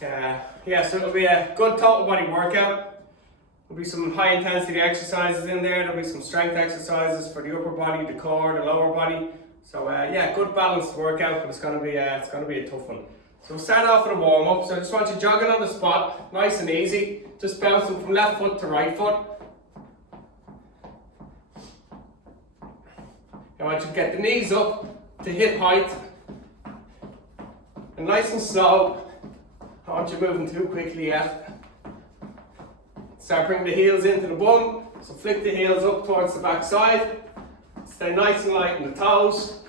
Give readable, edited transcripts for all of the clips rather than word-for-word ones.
Yeah, so it'll be a good total body workout. There'll be some high intensity exercises in there. There'll be some strength exercises for the upper body, the core, the lower body. So yeah, good balanced workout, but it's gonna be a tough one. So we'll start off with a warm up. So I just want you jogging on the spot, nice and easy, just bouncing from left foot to right foot. I want you to get the knees up to hip height, and nice and slow. I don't want you moving too quickly yet. Start bringing the heels into the bum, so flick the heels up towards the back side. Stay nice and light in the toes.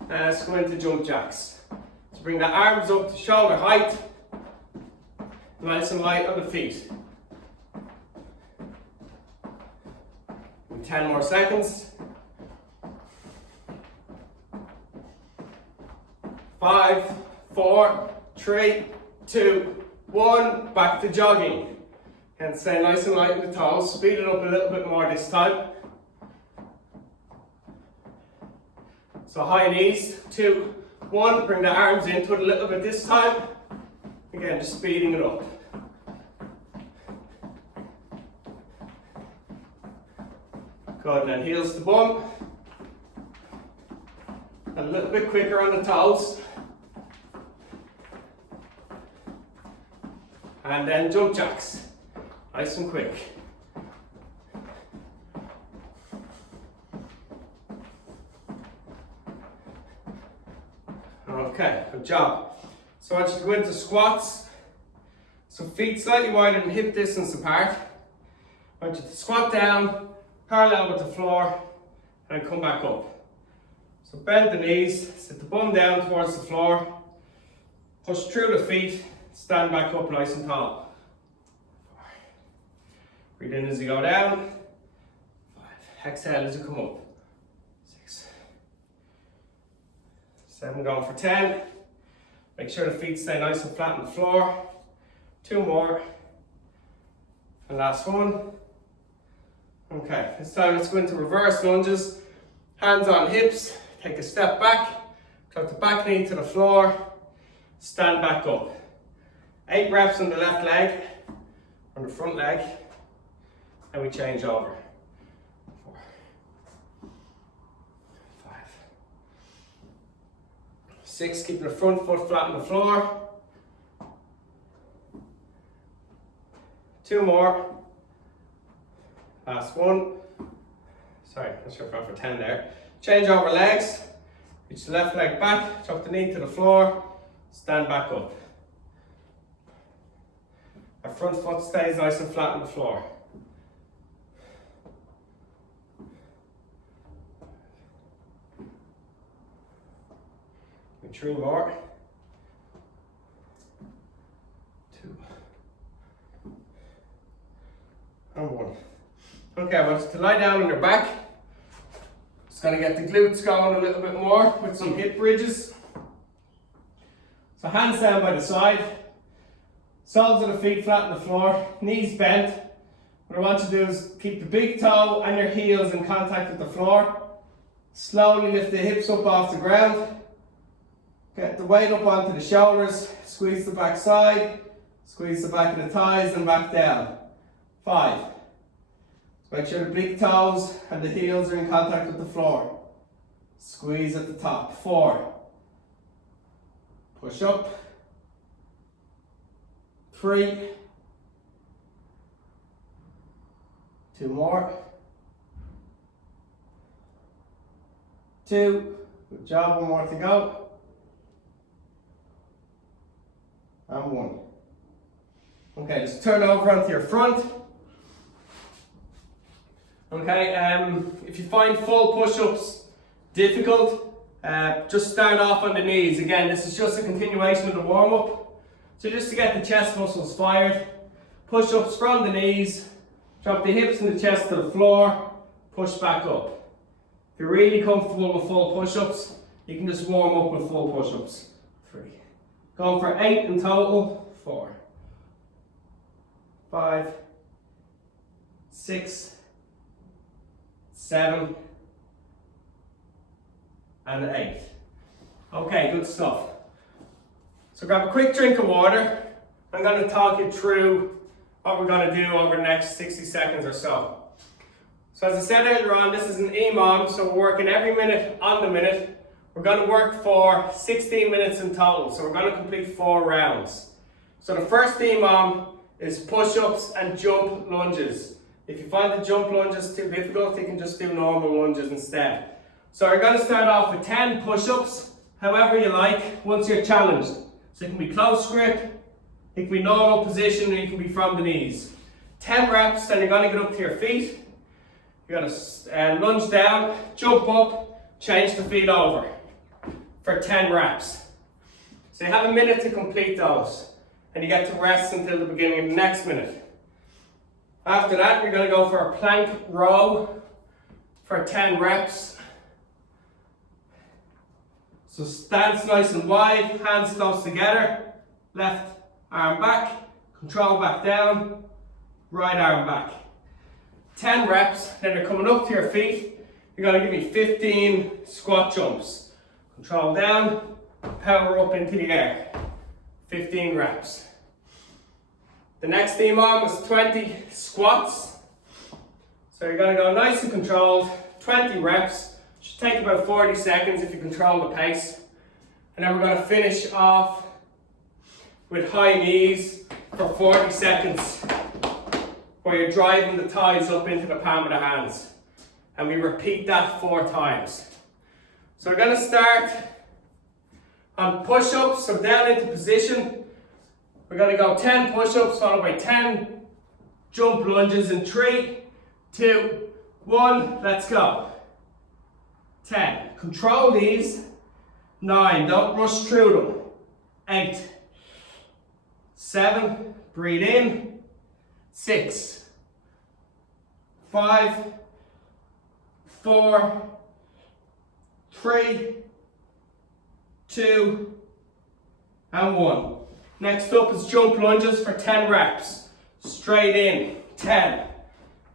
And let's go into jump jacks. So bring the arms up to shoulder height, nice and light on the feet. 10 more seconds. 5, 4, 3, 2, 1. Back to jogging. And stay nice and light in the toes. Speed it up a little bit more this time. So high knees. 2, 1. Bring the arms into it a little bit this time. Again, just speeding it up. Good, and then heels to bum. A little bit quicker on the toes. And then jump jacks. Nice and quick. Okay, good job. So I want you to go into squats. So feet slightly wider than hip distance apart. I want you to squat down, parallel with the floor, and come back up. So bend the knees, sit the bum down towards the floor, push through the feet, stand back up nice and tall. 4. Breathe in as you go down. 5. Exhale as you come up. 6. 7, going for 10. Make sure the feet stay nice and flat on the floor. 2 more. And last one. Okay, this time let's go into reverse lunges. Hands on hips, take a step back, drop the back knee to the floor, stand back up. 8 reps on the left leg, on the front leg, and we change over. 4, 5, 6, keeping the front foot flat on the floor. 2 more. Last one. Sorry, not sure if I went for 10 there. Change over legs. Reach the left leg back, drop the knee to the floor, stand back up. Our front foot stays nice and flat on the floor. 3 more. 2. And 1. Okay, I want you to lie down on your back. Just going to get the glutes going a little bit more with some hip bridges. So hands down by the side. Soles of the feet flat on the floor. Knees bent. What I want you to do is keep the big toe and your heels in contact with the floor. Slowly lift the hips up off the ground. Get the weight up onto the shoulders. Squeeze the back side. Squeeze the back of the thighs and back down. 5. Make sure the big toes and the heels are in contact with the floor. Squeeze at the top. 4. Push up. 3. 2 more. 2. Good job. 1 more to go. And 1. Okay, just turn over onto your front. Okay, if you find full push-ups difficult, just start off on the knees. Again, this is just a continuation of the warm-up. So just to get the chest muscles fired, push-ups from the knees, drop the hips and the chest to the floor, push back up. If you're really comfortable with full push-ups, you can just warm up with full push-ups. 3. Going for 8 in total. 4. 5. 6. 7 and 8. Okay, good stuff. So grab a quick drink of water. I'm going to talk you through what we're going to do over the next 60 seconds or so. So as I said earlier on, this is an EMOM, so we're working every minute on the minute. We're going to work for 16 minutes in total, so we're going to complete 4 rounds. So the first EMOM is push-ups and jump lunges. If you find the jump lunges too difficult, you can just do normal lunges instead. So we're going to start off with 10 push-ups, however you like, once you're challenged. So it can be close grip, it can be normal position, and it can be from the knees. 10 reps, then you're going to get up to your feet. You're going to lunge down, jump up, change the feet over for 10 reps. So you have a minute to complete those, and you get to rest until the beginning of the next minute. After that, you're going to go for a plank row for 10 reps. So stance nice and wide, hands close together, left arm back, control back down, right arm back. 10 reps, then you're coming up to your feet. You're going to give me 15 squat jumps. Control down, power up into the air. 15 reps. The next EMOM is 20 squats. So you're going to go nice and controlled, 20 reps. Should take about 40 seconds if you control the pace. And then we're going to finish off with high knees for 40 seconds, where you're driving the thighs up into the palm of the hands. And we repeat that 4 times. So we're going to start on push-ups, so down into position. We're going to go 10 push-ups followed by 10 jump lunges in 3, 2, 1, let's go. 10, control these. 9, don't rush through them. 8, 7, breathe in. 6, 5, 4, 3, 2, and 1. Next up is jump lunges for 10 reps. Straight in. 10,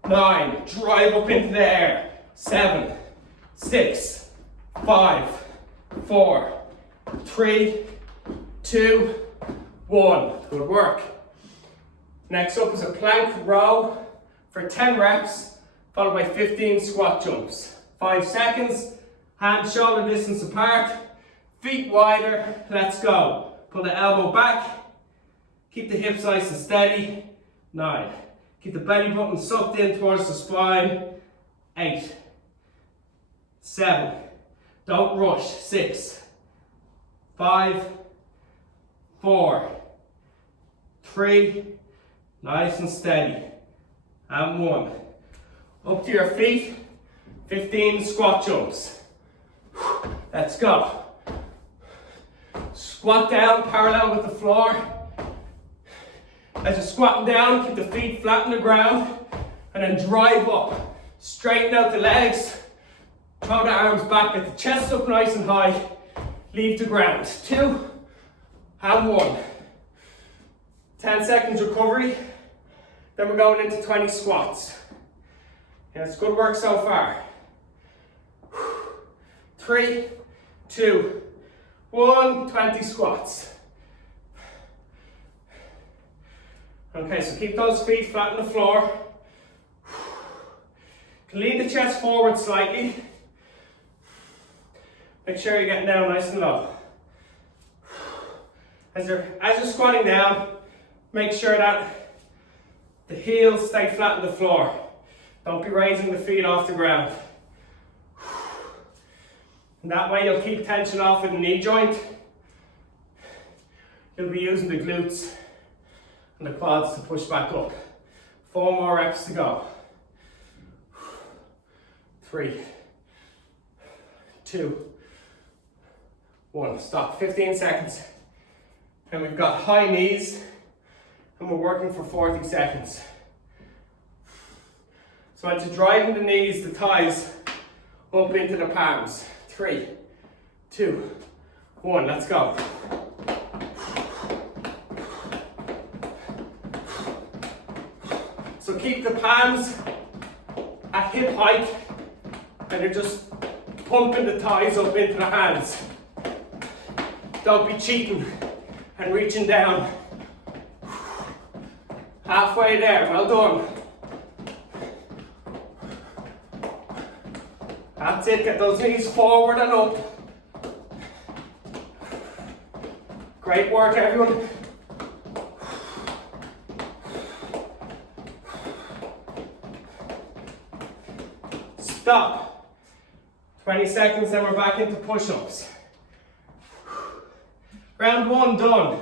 9, drive up into the air. 7, 6, 5, 4, 3, 2, 1. Good work. Next up is a plank row for 10 reps, followed by 15 squat jumps. 5 seconds, hands shoulder distance apart, feet wider, let's go. Pull the elbow back, keep the hips nice and steady. 9, keep the belly button sucked in towards the spine. 8, 7, don't rush. 6, 5, 4, 3, nice and steady, and 1. Up to your feet, 15 squat jumps. Let's go. Squat down parallel with the floor. As you're squatting down, keep the feet flat on the ground, and then drive up. Straighten out the legs, throw the arms back, get the chest up nice and high, leave the ground. 2, and 1. 10 seconds recovery, then we're going into 20 squats. Yeah, it's good work so far. 3, 2, 1, 20 squats. Okay, so keep those feet flat on the floor. Lean the chest forward slightly. Make sure you're getting down nice and low. As you're squatting down, make sure that the heels stay flat on the floor. Don't be raising the feet off the ground. And that way you'll keep tension off in the knee joint. You'll be using the glutes and the quads to push back up. 4 more reps to go. 3, 2, 1. Stop. 15 seconds. And we've got high knees, and we're working for 40 seconds. So as you're driving the knees, the thighs up into the palms. 3, 2, 1. Let's go. So keep the palms at hip height, and you're just pumping the thighs up into the hands. Don't be cheating and reaching down. Halfway there, well done. That's it, get those knees forward and up. Great work, everyone. Stop. 20 seconds, then we're back into push-ups. Round one done.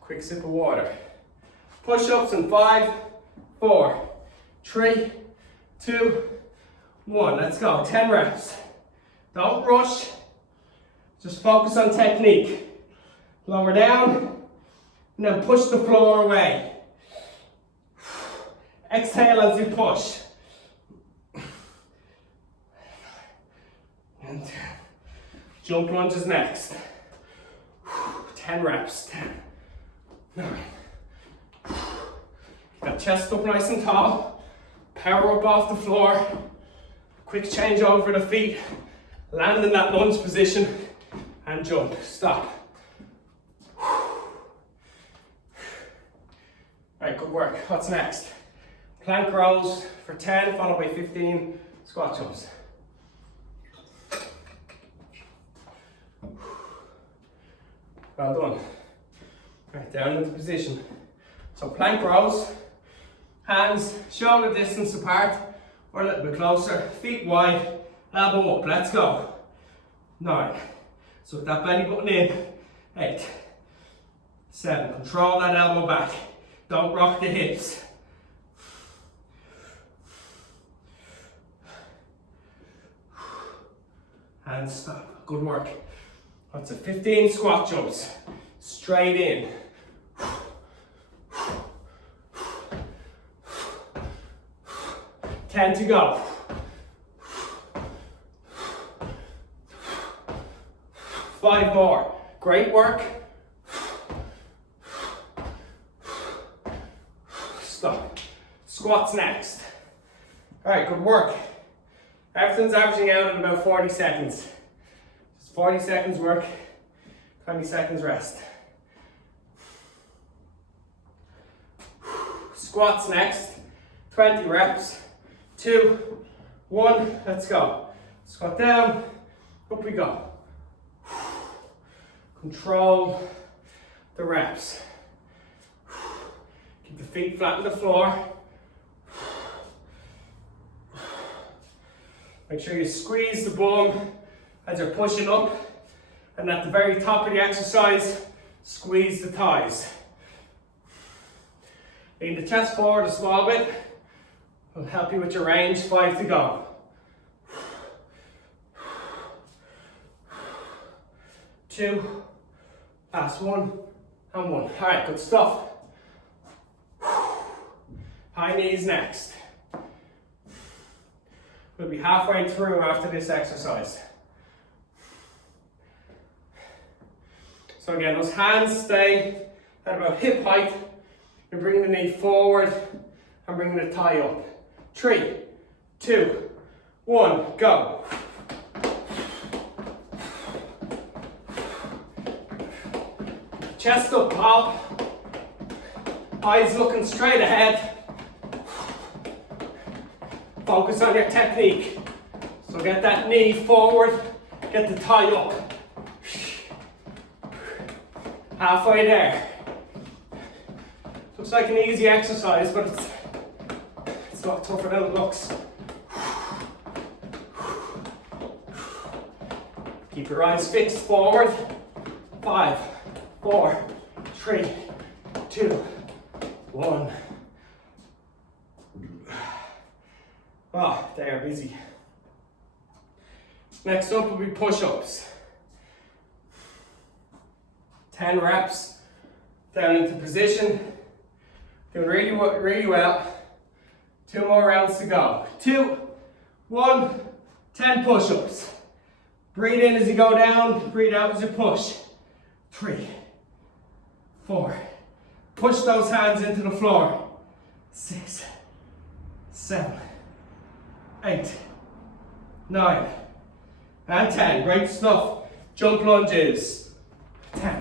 Quick sip of water. Push-ups in 5, 4, 3, 2, 1. Let's go. 10 reps. Don't rush. Just focus on technique. Lower down, and then push the floor away. Exhale as you push. And jump lunges next. 10 reps. 10, 9. Keep that chest up nice and tall. Power up off the floor. Quick change over the feet. Land in that lunge position and jump. Stop. Right, good work. What's next? Plank rows for 10, followed by 15 squat jumps. Well done. Right, down into position. So plank rows, hands shoulder distance apart or a little bit closer, feet wide, elbow up. Let's go. 9. So with that belly button in. 8, 7. Control that elbow back. Don't rock the hips. 6. And stop. Good work. That's it. 15 squat jumps. Straight in. 10 to go. 5 more. Great work. Stop. Squats next. Alright, good work. Everything's averaging out at about 40 seconds. Just 40 seconds work, 20 seconds rest. Squats next. 20 reps. 2, 1, let's go. Squat down, up we go. Control the reps. Keep the feet flat on the floor. Make sure you squeeze the bum as you're pushing up. And at the very top of the exercise, squeeze the thighs. Lean the chest forward a small bit. Will help you with your range. 5 to go. 2, last 1, and 1. Alright, good stuff. High knees next. We'll be halfway through after this exercise. So again, those hands stay at about hip height. You bring the knee forward and bring the thigh up. 3, 2, 1, go. Chest up tall. Eyes looking straight ahead. Focus on your technique. So get that knee forward, get the thigh up. Halfway there. Looks like an easy exercise, but it's a lot tougher than it looks. Keep your eyes fixed forward. 5, 4, 3, 2, 1. Oh, they are busy. Next up will be push-ups. 10 reps, down into position. Doing really well. 2 more rounds to go. 2, 1, 10 push-ups. Breathe in as you go down, breathe out as you push. 3, 4. Push those hands into the floor. 6, 7, 8, 9, And 10, great stuff. Jump lunges. 10,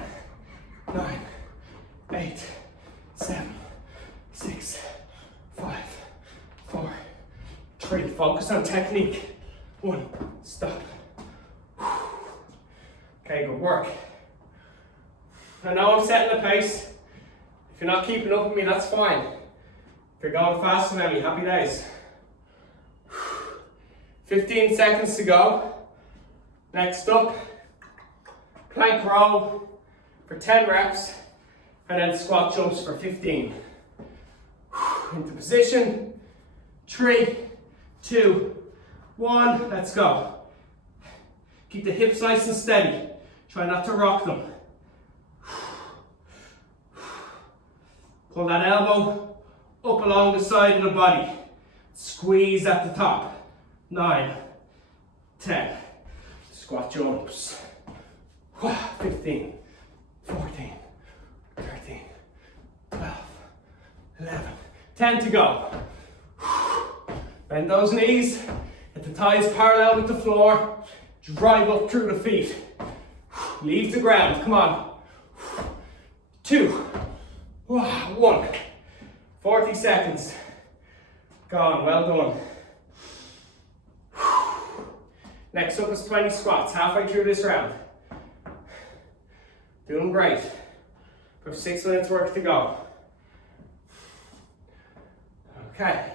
9, 8, 7, 6, 5, 4, 3. Focus on technique. 1, stop. Okay, good work. I know I'm setting the pace. If you're not keeping up with me, that's fine. If you're going faster than me, happy days. 15 seconds to go. Next up, plank row for 10 reps, and then squat jumps for 15. Into position. 3, 2, 1, let's go. Keep the hips nice and steady. Try not to rock them. Pull that elbow up along the side of the body. Squeeze at the top. 9, 10. Squat jumps. 15, 14, 13, 12, 11, 10 to go. Bend those knees. Get the thighs parallel with the floor. Drive up through the feet. Leave the ground. Come on. 2, 1. 40 seconds. Gone. Well done. Next up is 20 squats. Halfway through this round. Doing great. We have 6 minutes work to go. Okay.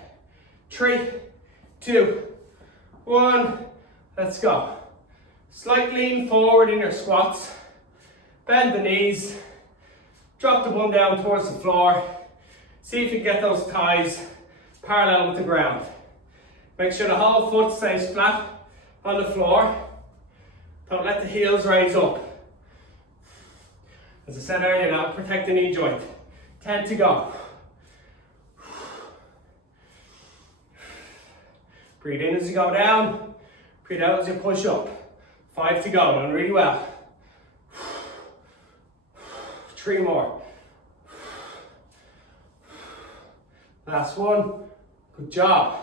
3, 2, 1. Let's go. Slight lean forward in your squats. Bend the knees. Drop the bum down towards the floor. See if you can get those thighs parallel with the ground. Make sure the whole foot stays flat on the floor. Don't let the heels raise up. As I said earlier, now protect the knee joint. 10 to go. Breathe in as you go down. Breathe out as you push up. 5 to go. Doing really well. 3 more. Last one. Good job.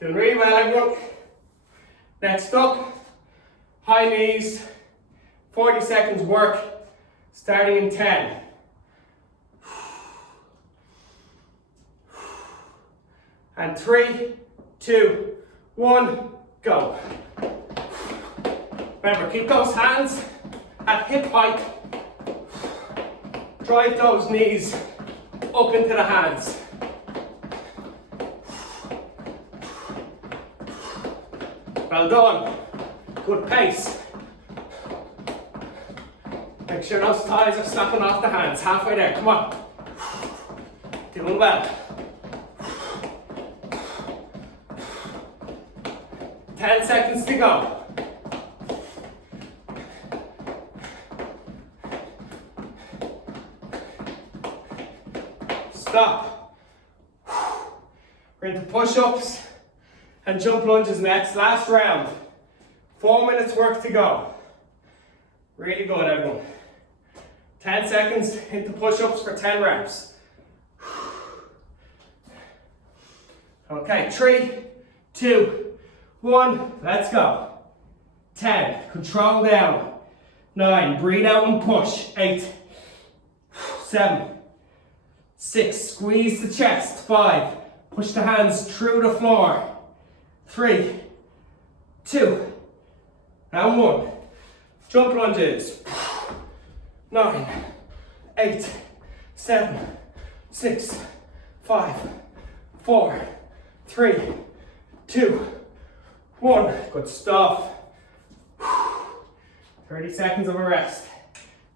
Doing really well, everyone. Next up, high knees. 40 seconds work. Starting in 10. And 3, 2, 1, go. Remember, keep those hands at hip height. Drive those knees up into the hands. Well done. Good pace. Make sure those thighs are snapping off the hands. Halfway there. Come on. Doing well. 10 seconds to go. Stop. We're into push-ups and jump lunges next. Last round. 4 minutes work to go. Really good, everyone. 10 seconds into push-ups for 10 reps. Okay, 3, 2, 1, let's go. 10, control down. 9, breathe out and push. 8, 7, 6, squeeze the chest. 5, push the hands through the floor. 3, 2, and 1. Jump lunges. 9, 8, 7, 6, 5, 4, 3, 2, 1. Good stuff. 30 seconds of a rest.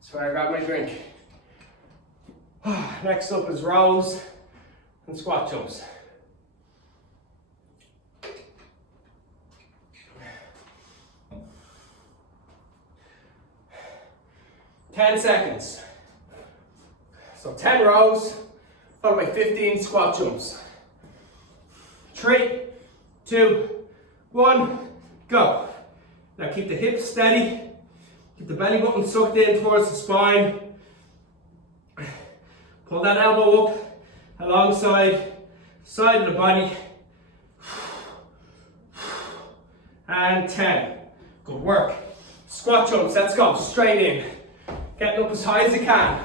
That's where I grab my drink. Next up is rows and squat jumps. Ten seconds. So 10 rows, followed by 15 squat jumps. 3, 2, 1, go. Now keep the hips steady. Keep the belly button sucked in towards the spine. Pull that elbow up alongside side of the body. And 10. Good work. Squat jumps, let's go, straight in. Getting up as high as you can.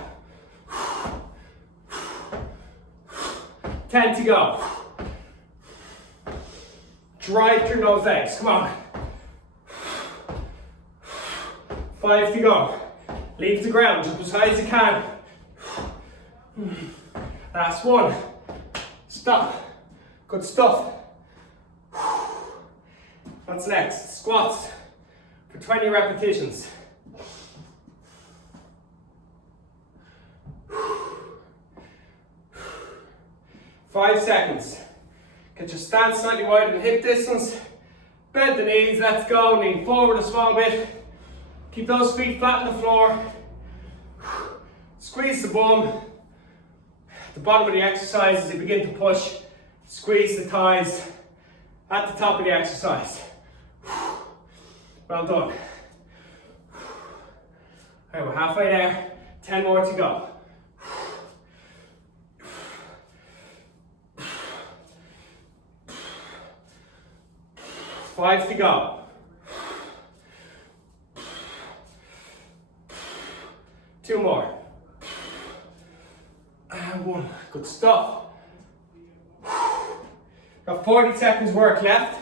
10 to go. Drive through those legs, come on. 5 to go. Leave the ground, jump as high as you can. Last one. Stop. Good stuff. What's next? Squats for 20 repetitions. Five seconds. Get your stance slightly wider than hip distance. Bend the knees, let's go. Lean forward a small bit. Keep those feet flat on the floor. Squeeze the bum. At the bottom of the exercise, as you begin to push, squeeze the thighs at the top of the exercise. Well done. Alright, we're halfway there. 10 more to go. 5 to go. 2 more. And 1. Good stuff. Got 40 seconds work left.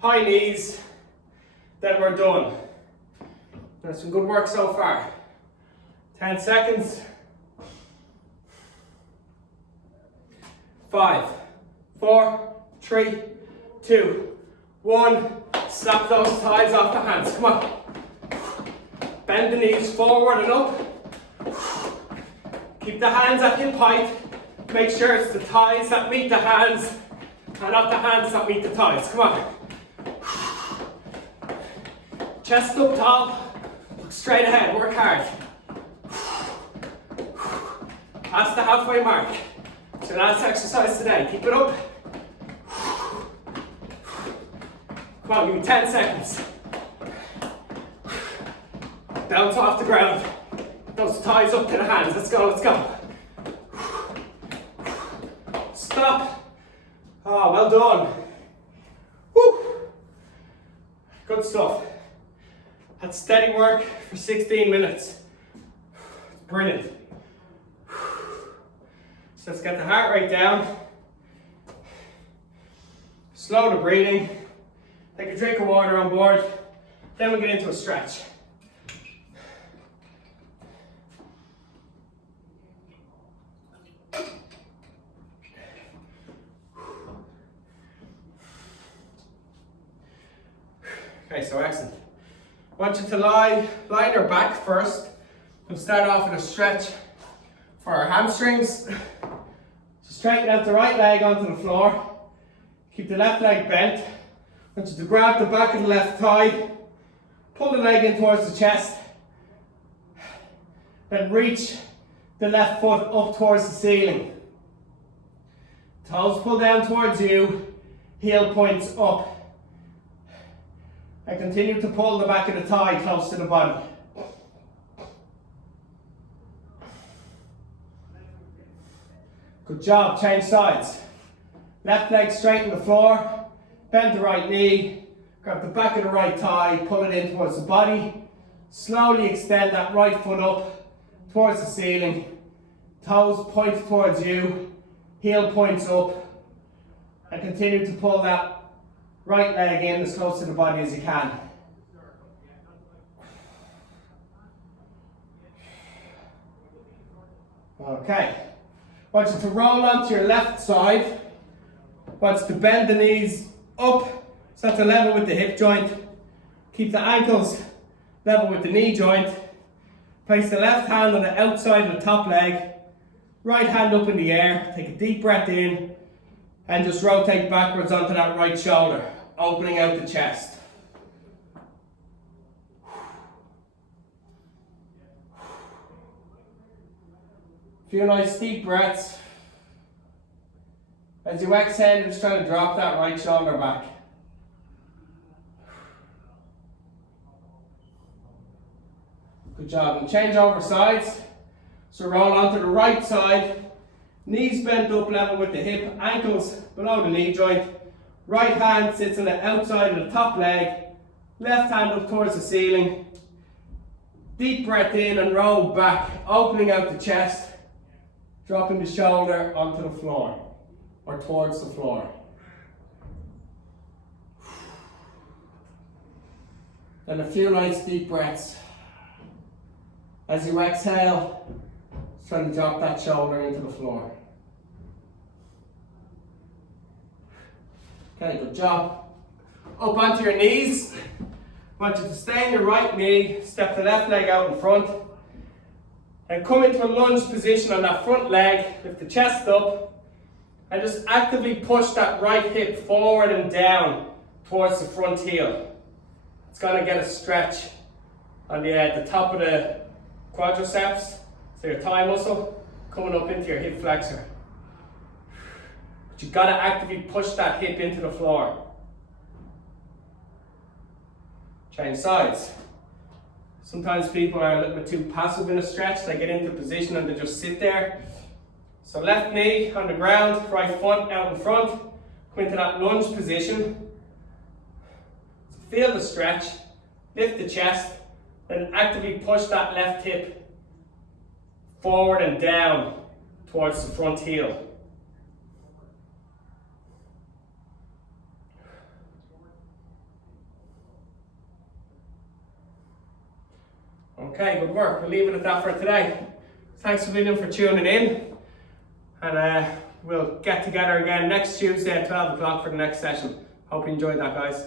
High knees. Then we're done. That's some good work so far. 10 seconds. 5, 4, 3, 2, 1. Snap those thighs off the hands. Come on. Bend the knees forward and up. Keep the hands at hip height. Make sure it's the thighs that meet the hands and not the hands that meet the thighs. Come on. Chest up tall. Look straight ahead. Work hard. That's the halfway mark. So last exercise today. Keep it up. Come on, give me 10 seconds. Bounce off the ground. Those thighs up to the hands. Let's go, let's go. Stop. Oh, well done. Woo. Good stuff. That's steady work for 16 minutes. It's brilliant. So let's get the heart rate down. Slow the breathing. Take a drink of water on board. Then we'll get into a stretch. Okay, so excellent. I want you to lie on your back first. We'll start off with a stretch for our hamstrings. So straighten out the right leg onto the floor. Keep the left leg bent. I want you to grab the back of the left thigh. Pull the leg in towards the chest. Then reach the left foot up towards the ceiling. Toes pull down towards you. Heel points up. And continue to pull the back of the thigh close to the body. Good job, change sides. Left leg straight on the floor, bend the right knee, grab the back of the right thigh, pull it in towards the body. Slowly extend that right foot up towards the ceiling. Toes point towards you, heel points up. And continue to pull that right leg in as close to the body as you can. Okay. I want you to roll onto your left side. I want you to bend the knees up so that's level with the hip joint. Keep the ankles level with the knee joint. Place the left hand on the outside of the top leg. Right hand up in the air. Take a deep breath in and just rotate backwards onto that right shoulder, opening out the chest. A few nice deep breaths. As you exhale, just trying to drop that right shoulder back. Good job. And change over sides. So roll onto the right side. Knees bent up level with the hip, ankles below the knee joint. Right hand sits on the outside of the top leg. Left hand up towards the ceiling. Deep breath in and roll back, opening out the chest, dropping the shoulder onto the floor or towards the floor. Then a few nice deep breaths. As you exhale, try to drop that shoulder into the floor. Okay, good job. Up onto your knees. I want you to stay on your right knee, step the left leg out in front, and come into a lunge position on that front leg, lift the chest up, and just actively push that right hip forward and down towards the front heel. It's going to get a stretch on the top of the quadriceps, so your thigh muscle, coming up into your hip flexor. But you've got to actively push that hip into the floor. Change sides. Sometimes people are a little bit too passive in a stretch. They get into position and they just sit there. So left knee on the ground, right foot out in front. Come into that lunge position. So feel the stretch. Lift the chest. Then actively push that left hip forward and down towards the front heel. Okay, good work. We'll leave it at that for today. Thanks a million for tuning in. And we'll get together again next Tuesday at 12 o'clock for the next session. Hope you enjoyed that, guys.